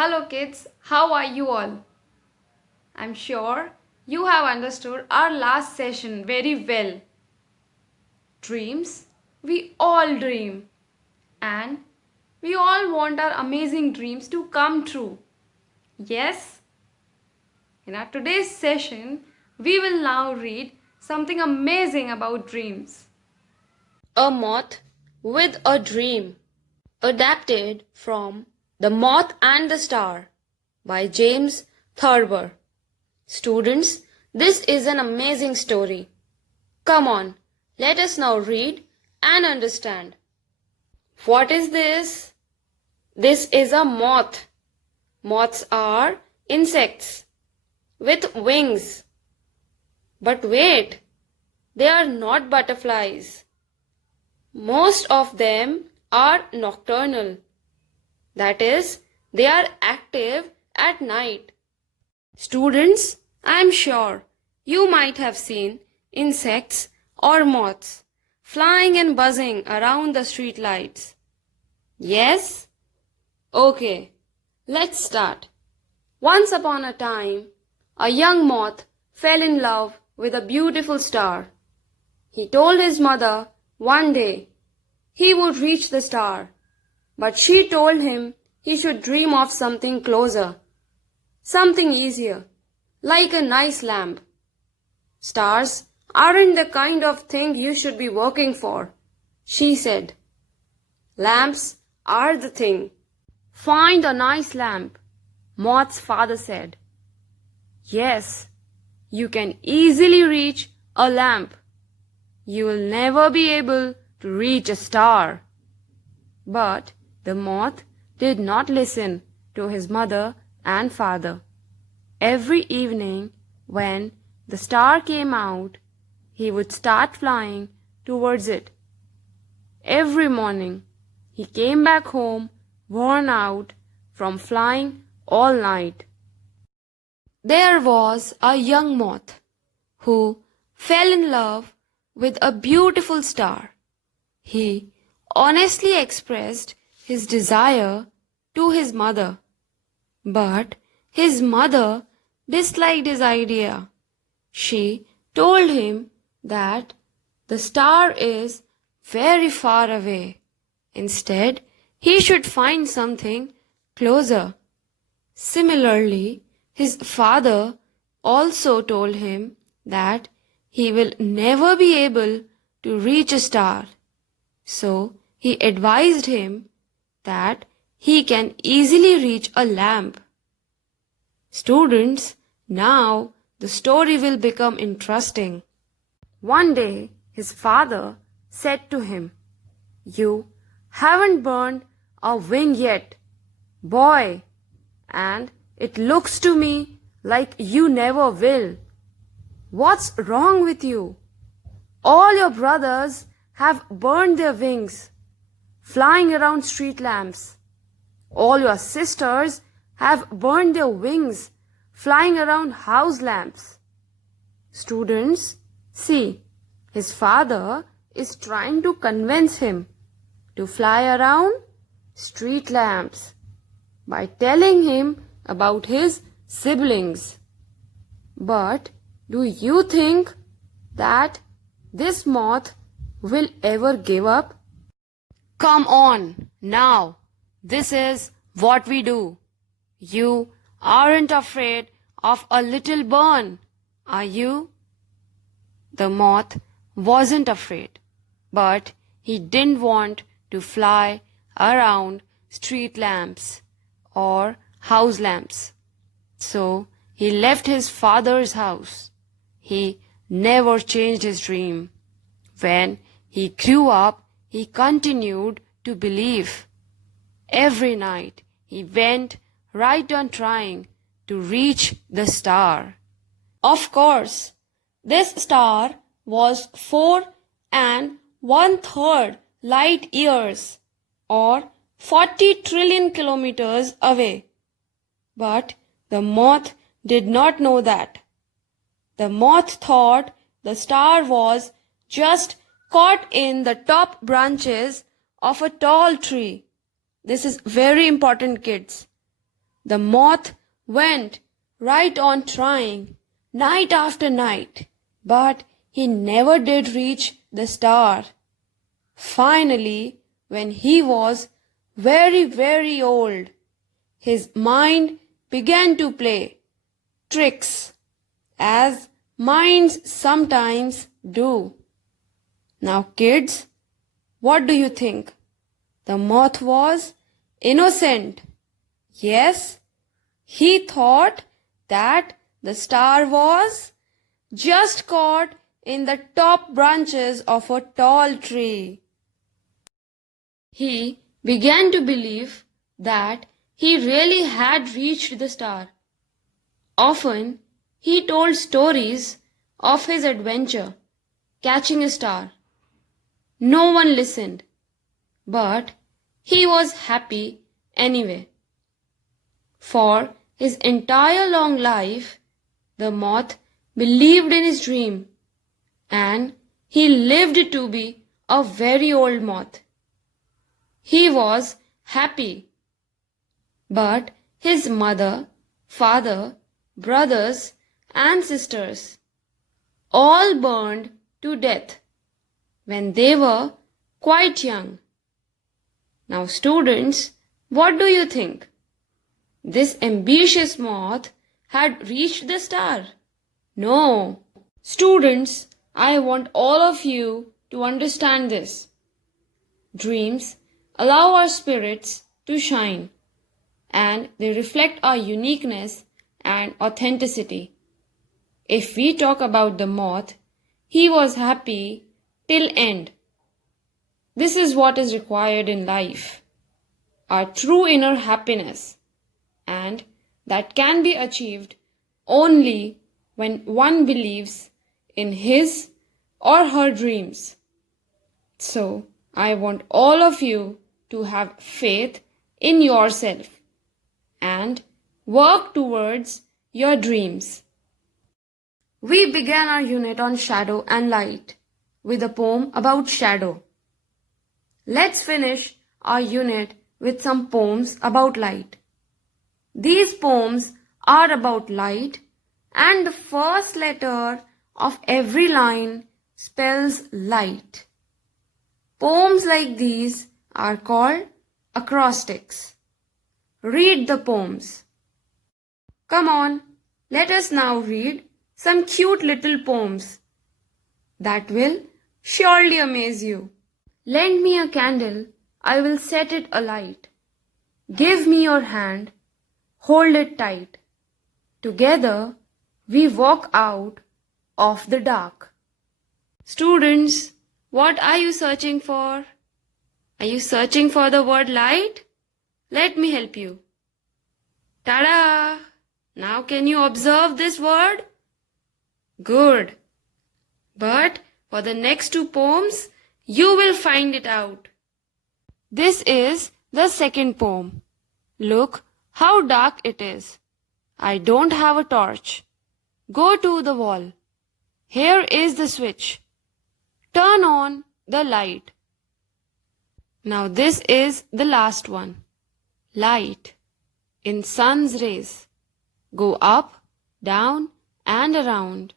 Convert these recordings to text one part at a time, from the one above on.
Hello kids, how are you all? I'm sure you have understood our last session very well. Dreams, we all dream and we all want our amazing dreams to come true. Yes? In our today's session, we will now read something amazing about dreams. A Moth with a Dream, adapted from The Moth and the Star by James Thurber. Students, this is an amazing story. Come on, let us now read and understand. What is this? This is a moth. Moths are insects with wings. But wait, they are not butterflies. Most of them are nocturnal. That is, they are active at night. Students, I am sure you might have seen insects or moths flying and buzzing around the street lights. Yes? Okay, let's start. Once upon a time, a young moth fell in love with a beautiful star. He told his mother one day he would reach the star, but she told him he should dream of something closer, something easier, like a nice lamp. Stars aren't the kind of thing you should be working for, she said. Lamps are the thing. Find a nice lamp, Moth's father said. Yes, you can easily reach a lamp. You will never be able to reach a star. But the moth did not listen to his mother and father. Every evening, when the star came out, he would start flying towards it. Every morning, he came back home worn out from flying all night. There was a young moth who fell in love with a beautiful star. He honestly expressed his desire to his mother, but his mother disliked his idea. She told him that the star is very far away. Instead, he should find something closer. Similarly, his father also told him that he will never be able to reach a star. So he advised him that he can easily reach a lamp. Students, now the story will become interesting. One day his father said to him, "You haven't burned a wing yet, boy, and it looks to me like you never will. What's wrong with you? All your brothers have burned their wings, flying around street lamps. All your sisters have burned their wings, flying around house lamps." Students, see, his father is trying to convince him to fly around street lamps by telling him about his siblings. But do you think that this moth will ever give up? Come on, now, this is what we do. You aren't afraid of a little burn, are you? The moth wasn't afraid, but he didn't want to fly around street lamps or house lamps. So he left his father's house. He never changed his dream. When he grew up, he continued to believe. Every night he went right on trying to reach the star. Of course, this star was 4 1/3 light years, or 40 trillion kilometers away. But the moth did not know that. The moth thought the star was just caught in the top branches of a tall tree. This is very important, kids. The moth went right on trying, night after night, but he never did reach the star. Finally, when he was very, very old, his mind began to play tricks, as minds sometimes do. Now, kids, what do you think? The moth was innocent. Yes, he thought that the star was just caught in the top branches of a tall tree. He began to believe that he really had reached the star. Often he told stories of his adventure catching a star. No one listened, but he was happy anyway. For his entire long life, the moth believed in his dream, and he lived to be a very old moth. He was happy. But his mother, father, brothers, and sisters all burned to death when they were quite young. Now, students, what do you think? This ambitious moth had reached the star? No. Students, I want all of you to understand this. Dreams allow our spirits to shine, and they reflect our uniqueness and authenticity. If we talk about the moth, he was happy till end. This is what is required in life, our true inner happiness, and that can be achieved only when one believes in his or her dreams. So, I want all of you to have faith in yourself and work towards your dreams. We began our unit on shadow and light with a poem about shadow. Let's finish our unit with some poems about light. These poems are about light, and the first letter of every line spells light. Poems like these are called acrostics. Read the poems. Come on, let us now read some cute little poems that will surely amaze you. Lend me a candle, I will set it alight. Give me your hand, hold it tight. Together we walk out of the dark. Students, what are you searching for? Are you searching for the word light? Let me help you. Ta-da! Now can you observe this word? Good. But for the next two poems, you will find it out. This is the second poem. Look how dark it is. I don't have a torch. Go to the wall. Here is the switch. Turn on the light. Now this is the last one. Light in sun's rays. Go up, down and around.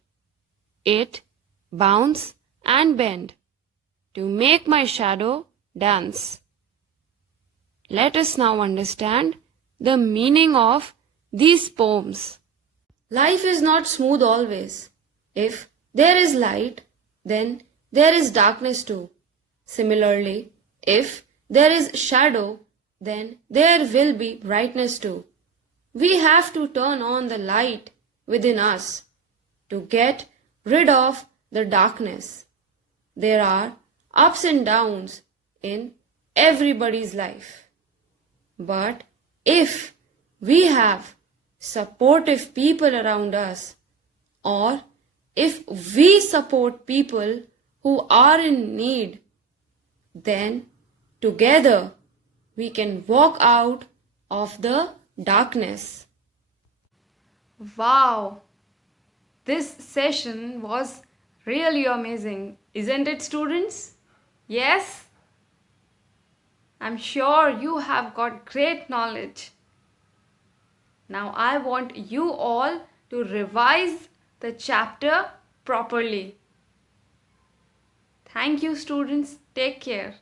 It bounce and bend to make my shadow dance. Let us now understand the meaning of these poems. Life is not smooth always. If there is light, then there is darkness too. Similarly, if there is shadow, then there will be brightness too. We have to turn on the light within us to get rid of the darkness. There are ups and downs in everybody's life. But if we have supportive people around us, or if we support people who are in need, then together we can walk out of the darkness. Wow! This session was really amazing, isn't it, students? Yes? I'm sure you have got great knowledge. Now I want you all to revise the chapter properly. Thank you, students. Take care.